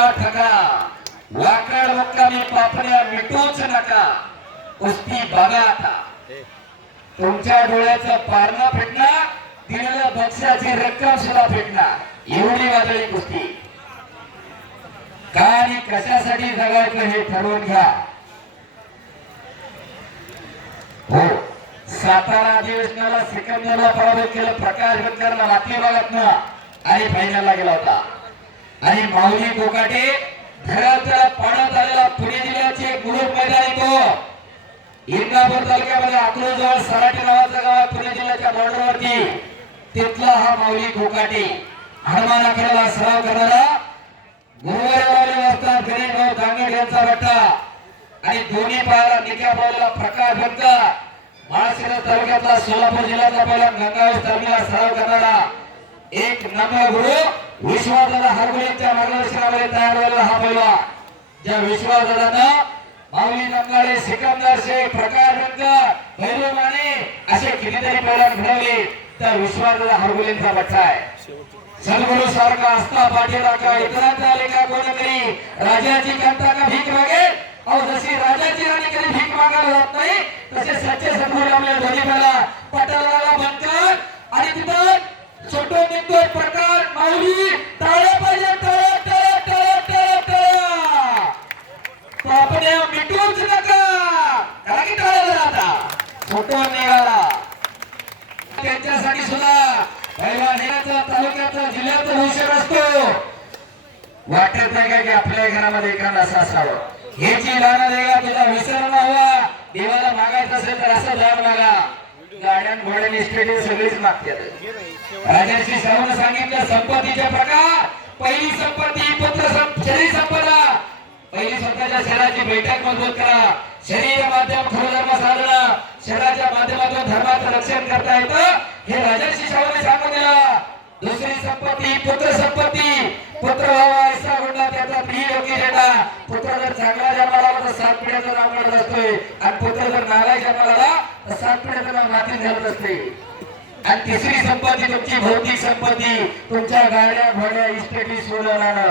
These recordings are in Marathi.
मोठा ठका वाकड मुक्कामी पापण्या मिटूच नका कुस्ती बघा आता तुमच्या डोळ्याचं पारणं फिटणार दिलेल्या बक्षाची रक्कम सुद्धा फिटणार एवढी वादळी कुस्ती का आणि कशासाठी जगायचं हे ठरवून घ्या हो सातारा अधिवेशनाला सिकंदरला पराभव केलं प्रकाश बंदरला माती भागातनं आणि फायनलला गेला होता आणि माऊली कोकाटे घराच्या पाण्यात आलेला पुणे जिल्ह्याचे ग्रुप मैदानी तो इंदापूर तालुक्यामध्ये अकलूजवळ सराटी नावाचं गाव पुणे जिल्ह्याच्या बॉर्डरवरती तिथला हा माऊली कोकाटे हनुमानाकडे सराव करणारा गुरुवारी असतात गणेश भाऊ दांगड यांचा बट्टा आणि दोन्ही पायाला निक्या पावलेला प्रकाश बंका माळशिरस तालुक्यातला सोलापूर जिल्ह्याचा पहिला गंगावेश तालुक्याला सराव करणारा एक नम्र गुरु विश्वासदादा हरगुळेच्या मार्गदर्शनामध्ये तयार झालेला हा पहिला ज्या विश्वासदादानं माऊली नंगाडे सिकंदर शेख प्रकाश बंका भैरव माने असे कितीतरी पहिला घडवले त्या विश्वासदादा हरगुळेंचा बट्टा आहे सद्गुरु सारखा असता पाठीराखा इतरांचा लेखा कोण करी राजाची कांता का भीक मागे और जशी राजाची राणी कधी भीक मागायला जात नाही तसे सच्चे सद्गुरू आपल्या ध्वनी पहिला पटाला बंकर आणि तिथं छोटो निघतोय प्रकार माऊली टाळ्या पाहिजे टाळ्या टाळ्या टाळ्या टाळ्या टाळ्या तो आपण मिटूच नका त्याला की टाळ्या आता छोटो निघाला त्यांच्यासाठी सुद्धा तालुक्याचा जिल्ह्याचा भविष्य असतो वाटत नाही का की आपल्या घरामध्ये एखादा असं असावं हे जी गाणं देगा तुझा विसर न हवा देवाला मागायचं असेल तर असं दान मागा गाड्यां घोड्याने स्टेडी सगळीच मागतात राजांशी सर्वांना सांगितलं संपत्तीचे प्रकार पहिली संपत्ती पुत्र शरीर संपदा पहिली स्वतःच्या शरीराची बैठक मजबूत करा शरीर माध्यम खरं धर्म साधना शरीराच्या माध्यमातून धर्माचं रक्षण करता येतं हे राजर्षी शाहूने सांगून दिला दुसरी संपत्ती पुत्र संपत्ती पुत्र व्हावा ऐसा गुंडा त्याचा प्रिय योगी देता पुत्र जर चांगला जन्माला आला तर 7 पिढ्याचं नाव काढत असतोय आणि पुत्र जर नालायक जन्माला आला तर 7 पिढ्याचं नाव मातीत घालत असते आणि तिसरी संपत्ती तुमची भौतिक संपत्ती तुमच्या गाड्या घोड्या इस्टेटी सोडवणार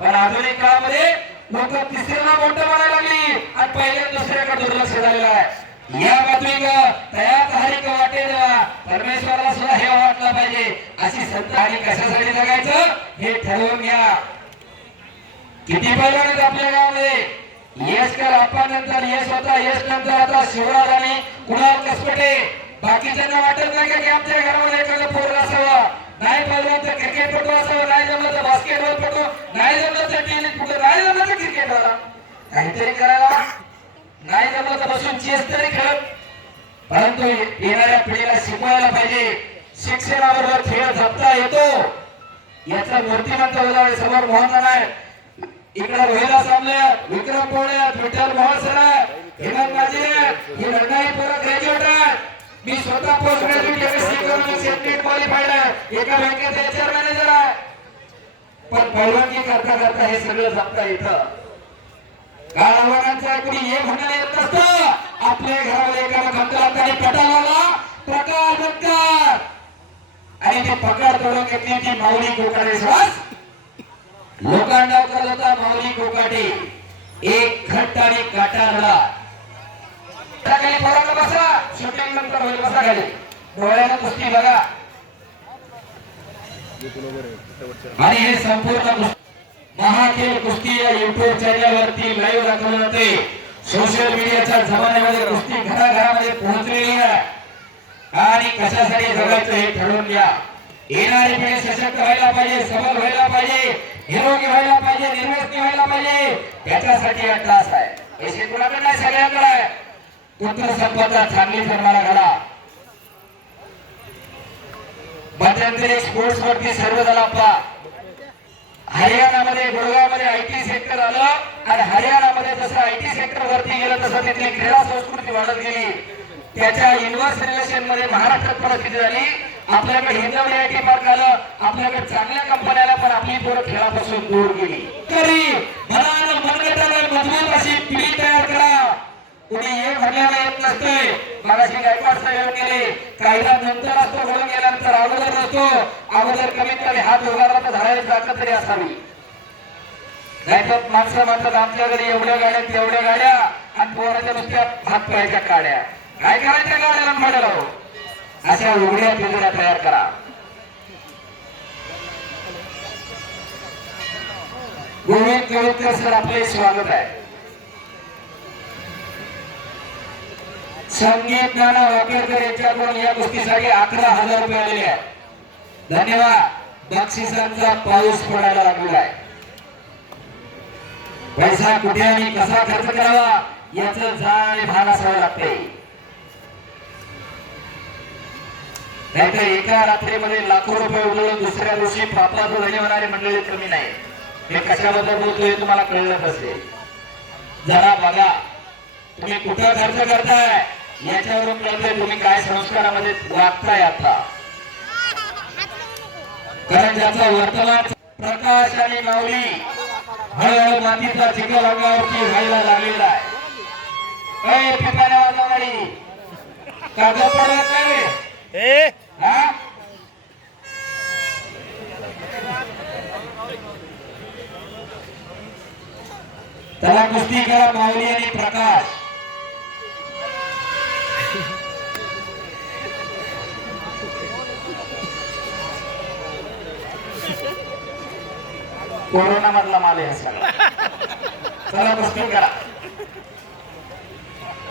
पण आधुनिक काळामध्ये लोक तिसऱ्याला मोठं म्हणायला लागली आणि पहिल्या दुसऱ्याकडे दुर्लक्ष झालेलं आहे या बाजूला तयार हरिक वाटेला परमेश्वराला सुद्धा हे वाटलं पाहिजे अशी संत आणि कशासाठी जगायचं हे ठरवून घ्या किती पैलवान आहेत आपल्या गावामध्ये यश कर आपण नंतर यश होता यश नंतर आता शिवराज आणि कुणाल कसपटे बाकीच्यांना वाटत नाही की आमच्या घरामध्ये एखादं पोरं असावं नाही पैलवान तर क्रिकेटपटू असावं नाही जमलं तर बास्केटबॉलपटू नाही जमलं तर टेनिसपटू नाही जमलं तर क्रिकेटवाला काहीतरी करायला नाही जमलं तर बसून चेस तरी खेळत परंतु येणाऱ्या पिढीला शिकवायला पाहिजे शिक्षणाबरोबर खेळ जपता येतो याचं मूर्तिमंत उदाहरण समोर मोहन आहे इकडे रोहिला सामने विक्रम पोळे विठ्ठल मोहन सर हेमंत माजिरे ही रंगाई पोरं ग्रॅज्युएट आहे मी स्वतः पोस्ट ग्रॅज्युएट एमएससी करून सेपरेट क्वालिफाईड आहे एका बँकेत एचआर मॅनेजर आहे पण परवानगी करता करता हे सगळं जपता येतं गावांचा कोणी हे म्हणायला येत नसतं आपल्या घरामध्ये एका खंडात आणि पटाला प्रकार बंकर आणि ते पकड तोडून घेतली ती माऊली कोकाटे श्वास लोकांना करत होता माऊली कोकाटे एक घट्ट आणि काटारला खाली पोरांना बसा शूटिंग नंतर होईल बसा खाली डोळ्यानं कुस्ती बघा आणि हे संपूर्ण महाखेल कुस्ती या युट्यूब चॅनल वरती लाईव्ह दाखवले जाते सोशल मीडियाच्या जमान्यामध्ये कुस्ती घराघरामध्ये पोहोचलेली आहे आणि कशासाठी जगायचं हे ठरवून घ्या येणारी पिढी सशक्त व्हायला पाहिजे सबल व्हायला पाहिजे निरोगी व्हायला पाहिजे निर्व्यसनी व्हायला पाहिजे त्याच्यासाठी हा क्लास आहे पैसे कोणाकडे नाही सगळ्यांकडे आहे पुत्र संपदा चांगली जन्माला घाला मध्यंतरी स्पोर्ट्स वरती सर्व झाला आपला हरियाणामध्ये गुरगावमध्ये आयटी सेक्टर आलं आणि हरियाणामध्ये जसं आयटी सेक्टर वरती गेलं तसं तिथली क्रीडा संस्कृती वाढत गेली त्याच्या इन्व्हर्स रिलेशन मध्ये महाराष्ट्रात परिस्थिती झाली आपल्याकडे हिंदवडी आयटी पार्क आलं आपल्याकडे चांगल्या कंपन्याला पण आपली पोरं खेळापासून दूर गेली तरी मजबूत अशी पिढी तयार करा कोणी हे म्हणण्याला येत नसते मगाशी गायकवाड साहेब गेले कायदा नंतर असतो म्हणून गेल्यानंतर अगोदर नसतो अगोदर कमीत कमी हात उगारला तर झाडाला जात तरी असावी नाहीतर माणसं म्हणतात आमच्याकडे एवढ्या गाड्या तेवढ्या गाड्या आणि पोराच्या नुसत्या हात पायाच्या काड्या. काय करायच्या गाड्याला म्हणायला हो? अशा उघड्या पिंजऱ्या तयार करा. गोविंद कवळकर सर आपले स्वागत आहे. संगीत नाना वाकेडकर यांच्याकडून या गोष्टीसाठी 11,000 रुपये आलेले आहेत. धन्यवाद. बक्षिसांचा पाऊस पडायला लागलेला आहे. पैसा कुठे आणि कसा खर्च करावा याचं जाण भान असावं लागते. नाहीतर एका रात्रीमध्ये लाखो रुपये उडवून दुसऱ्या दिवशी पापाचं धनी होणारी मंडळी कमी नाही. हे कशाबद्दल बोलतोय तुम्हाला कळलंच असेल. जरा बघा तुम्ही कुठं खर्च करताय याच्यावरून कळतंय तुम्ही काय संस्कारामध्ये वागताय. आता कारण ज्याचा वर्तमान प्रकाश आणि माऊली हळूहळू मातीचा चिखल अंगावरती व्हायला लागलेला आहे. पिपाण्या वाजवणारी कागद पडत नाही. त्याला कुस्ती करा माऊली आणि प्रकाश. कोरोना मधला माल आहे सगळा. चला कुस्ती करा.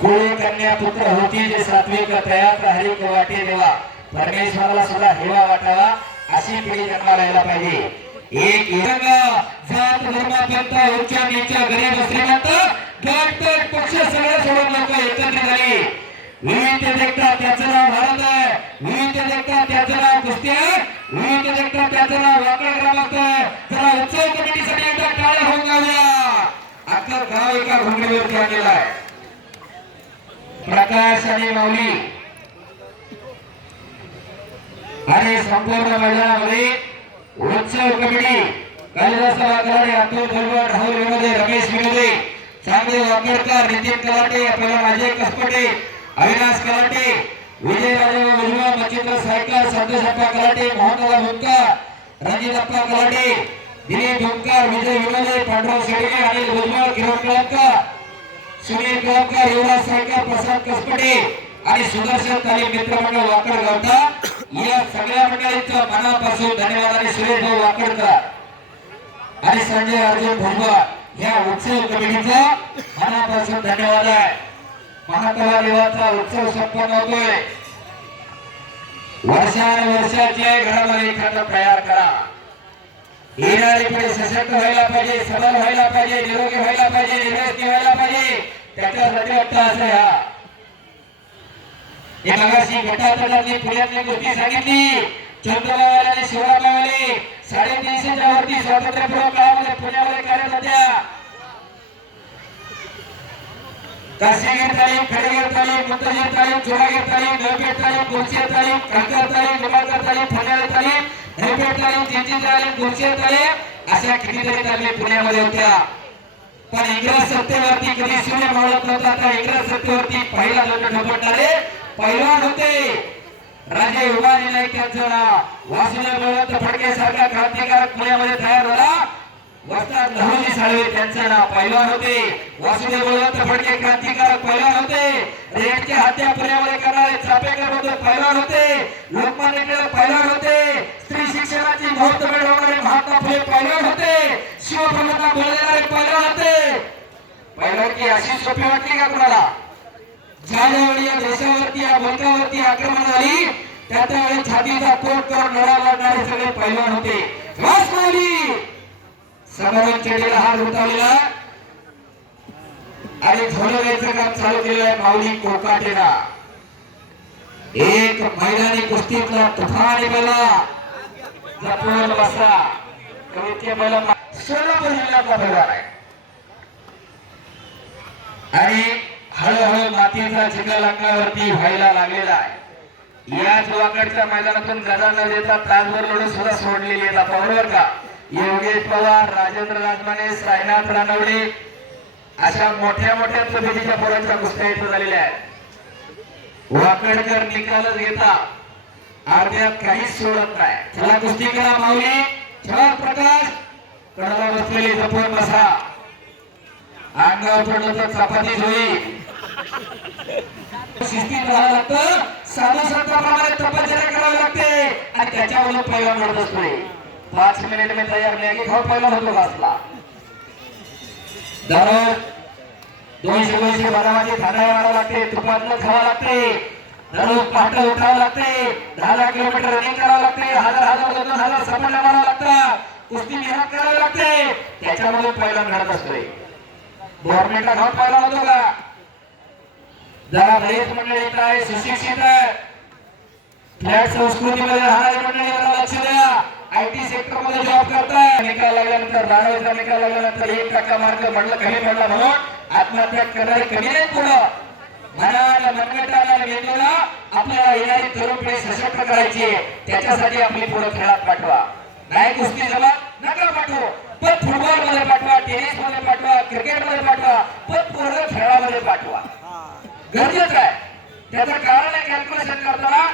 कोळी कन्या पुत्र होती जे सात्विक तयार हरिक वाटे देवा. परमेश्वराला सुद्धा हेवा वाटावा अशी पिढी जन्माला यायला पाहिजे. एक जात धर्म पंथ उच्च नीच गरीब श्रीमंत गट पक्ष सगळे सोडून लोक एकत्र झाली. विविध देखता त्याचं नाव भारत आहे. विविध देखता त्याचं नाव कुस्ती आहे. विविध देखता त्याचं नाव वाकड क्रमांक आहे. जरा उत्सव कमिटीसाठी एकदा टाळ्या होऊन जाऊया. अख्खा गाव एका घोंगडीवरती आणलेला आहे. प्रकाश आणि माऊली आणि संपूर्ण मैदानामध्ये उत्सव कमिटी कैलास वाघारे अतुल भरवड राहुल विनोदे रमेश विनोदे चांगले वाकेडकर नितीन कलाटे आपल्याला माझे कसपटे अविनाश कलाटे विजय राजे उजवा मच्छिंद्र सायकर संतोष अप्पा कलाटे मोहनदादा भोंकर रणजित अप्पा कलाटे दिलीप भोंकर विजय विनोदे पांडुरंग शेडगे अनिल भुजबळ किरण कळमकर सुनील कळमकर युवराज सायकर प्रसाद कसपटे आणि सुदर्शन तालीम मित्रमंडळ वाकड गावता या सगळ्या मंडळींचं मनापासून धन्यवाद. आणि सुरेश भाऊ वाकडकर आणि संजय अर्जुन भुजबळ या उत्सव कमिटीचा मनापासून धन्यवाद आहे. महात्मा देवाचा उत्सव संपन्न होतोय. वर्षानुवर्षाचे घडामोडी एखादा तयार करा. येणारी पिढी सशक्त व्हायला पाहिजे, सबल व्हायला पाहिजे, निरोगी व्हायला पाहिजे, निरोगी व्हायला पाहिजे. त्याच्यासाठी अट्टाहास आहे. या मगाशी गटातटातली पुण्यातली गोष्टी सांगितली. चंद्रबाबाने शिवरामाने 350च्या वरती स्वातंत्र्यपूर्व काळामध्ये पुण्यामध्ये कार्यरत होत्या. काशीगीर तालीम, खडगीर तालीम, मुंतजीर तालीम, चोरागीर तालीम, नवपेठ तालीम, गुलशेर तालीम, कांकर तालीम, निंबाळकर तालीम, फण्याळे तालीम, नवपेठ तालीम, चिंची तालीम, गुलशेर तालीम अशा कितीतरी तालीम पुण्यामध्ये होत्या. पण इंग्रज सत्तेवरती कधी शून्य मावळत नव्हता. तर इंग्रज सत्तेवरती पहिला लोक ठपटणारे पैलवान होते. राजे उभारी नाईक यांचं नाव. वासुदेव बळवंत फडके सारखा क्रांतिकारक पुण्यामध्ये तयार झाला. वस्ताद लहुजी साळवे त्यांचं नाव. पैलवान होते. वासुदेव बळवंत फडके क्रांतिकारक पैलवान होते. रेडच्या हत्या पुण्यामध्ये करणारे चापेकर होते पैलवान होते. लोकमान्य टिळक पैलवान होते. स्त्री शिक्षणाची मुहूर्त मिळवणारे महात्मा फुले पैलवान होते. शिवप्रमुखांना बळ देणारे पैलवान होते. पैलवानकी अशी सोपी वाटली का कुणाला? ज्यावेळी या देशावरती या मुलकावरती आक्रमण झाली त्यावेळी छातीचा कोट करून लढा लढणारे सगळे पैलवान होते. समोरून चेडीला हात उतारलेला आणि झोलवायचं काम चालू केलं आहे माऊली कोकाटेला. एक मैदानी कुस्तीतला तुफान बैला जपून बसा. कविते बैला सोलापूर जिल्ह्यातला पैलवान आहे. आणि हळूहळू मातीचा चिखल अंगावरती व्हायला लागलेला आहे. याच वाकडच्या मैदानातून गदा न देता तासभर लढून सुद्धा सोडलेली आहे. बरोबर का? योगेश पवार, राजेंद्र राजमाने, साईनाथ रानवडे अशा मोठ्या मोठ्या पद्धतीच्या पोरांच्या कुस्त्या इथं झालेल्या आहेत. वाकडकर निकालच घेता अर्ध्यात काहीच सोडत नाही. चला कुस्ती करा माऊली. चला प्रकाश कडाला बसलेली जपून बसा. अंगावर पडलं तर चपाती होईल. शिस्तीत राहावं लागतं. साधू संतांप्रमाणे तपश्चर्या करावी लागते आणि त्याच्यावर पहिला मिळत असतोय. 5 मिनिट में तयार मॅगी खाऊ पहिला होतो घासला. दररोज 200 बदामाची खांदा मारावं लागते. तुपातलं खावं लागते. दररोज पहाटे उठावं लागते. 10 किलोमीटर रनिंग करावं लागते. 1000 सपन्या मारावं लागतं. कुस्ती मेहनत करावी लागते. त्याच्यामध्ये पहिला मिळत असतोय. गव्हर्नमेंटला खाऊन पहिला होतो का? जरा बरेच मंडळी येत आहे, सुशिक्षित आहे, फ्लॅट संस्कृतीमध्ये राहणारी मंडळी जरा लक्ष द्या. आयटी सेक्टर मध्ये जॉब करताय. निकाल लागल्यानंतर 12वीचा निकाल लागल्यानंतर 1% मार्क म्हणलं कमी पडला म्हणून आत्महत्या करणारे कमी नाही. पुढं मनाला मनगटाला मेंदूला आपल्याला येणारी तरुण पिढी सशक्त करायची आहे. त्याच्यासाठी आपली पुढे खेळात पाठवा. नाही कुस्ती जमा नका पाठवू, पण फुटबॉल मध्ये पाठवा, टेनिस मध्ये पाठवा, क्रिकेट मध्ये पाठवा, पण पुढे खेळामध्ये पाठवा. गरजेचं